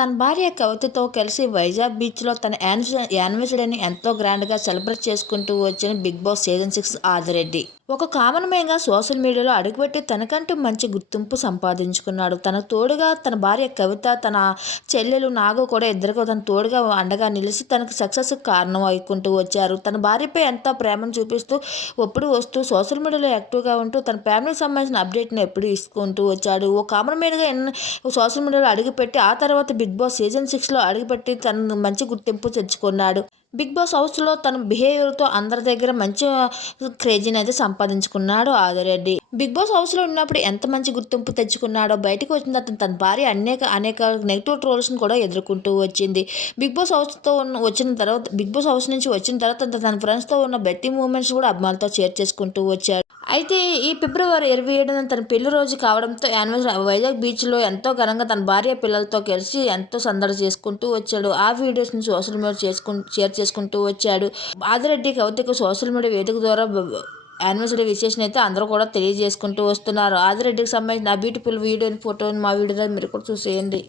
తన భార్య కవితతో కలిసి వైజాగ్ బీచ్లో తన యానివర్సరీని ఎంతో గ్రాండ్గా సెలబ్రేట్ చేసుకుంటూ వచ్చిన big boss season six Adi Reddy. ఒక కామన్ మ్యాన్గా సోషల్ మీడియాలో అడుగుపెట్టి తనకంటూ మంచి గుర్తింపు సంపాదించుకున్నాడు. తన తోడుగా తన భార్య కవిత తన చెల్లెలు నాగు కూడా ఇద్దరికి తన తోడుగా అండగా నిలిచి తనకు సక్సెస్ కారణం అయికుంటూ వచ్చారు. తన భార్యపై ఎంతో ప్రేమను చూపిస్తూ ఎప్పుడు వస్తూ సోషల్ మీడియాలో యాక్టివ్గా ఉంటూ తన ఫ్యామిలీకి సంబంధించిన అప్డేట్ని ఎప్పుడు ఇసుకుంటూ వచ్చాడు. ఓ కామన్ మ్యాన్గా సోషల్ మీడియాలో అడుగుపెట్టి ఆ తర్వాత బిగ్ బాస్ సీజన్ సిక్స్లో అడుగుపెట్టి తను మంచి గుర్తింపు తెచ్చుకున్నాడు. బిగ్ బాస్ హౌస్లో తన బిహేవియర్తో అందరి దగ్గర మంచి క్రేజీని అయితే సంపాదించుకున్నాడు ఆదిరెడ్డి. బిగ్ బాస్ హౌస్లో ఉన్నప్పుడు ఎంత మంచి గుర్తింపు తెచ్చుకున్నాడో బయటకు వచ్చిన తర్వాత తన భార్య అనేక అనేక నెగిటివ్ ట్రోల్స్ని కూడా ఎదుర్కొంటూ వచ్చింది. బిగ్ బాస్ హౌస్తో ఉన్న వచ్చిన తర్వాత బిగ్ బాస్ హౌస్ నుంచి వచ్చిన తర్వాత తన ఫ్రెండ్స్తో ఉన్న బెట్టి మూమెంట్స్ కూడా అభిమానులతో షేర్ చేసుకుంటూ వచ్చాడు. అయితే ఈ ఫిబ్రవరి ఇరవై ఏడున తన పెళ్ళి రోజు కావడంతో యానివర్సరీ వైజాగ్ బీచ్లో ఎంతో ఘనంగా తన భార్య పిల్లలతో కలిసి ఎంతో సందడి చేసుకుంటూ వచ్చాడు. ఆ వీడియోస్ని సోషల్ మీడియా చేసుకుంటూ షేర్ చేసుకుంటూ వచ్చాడు. ఆదిరెడ్డి కవితకు సోషల్ మీడియా వేదిక ద్వారా యానివర్సరీ విశేషం అయితే అందరూ కూడా తెలియజేసుకుంటూ వస్తున్నారు. ఆదిరెడ్డికి సంబంధించిన ఆ బ్యూటిఫుల్ వీడియోని ఫోటోని మా వీడియోలో మీరు కూడా చూసేయండి.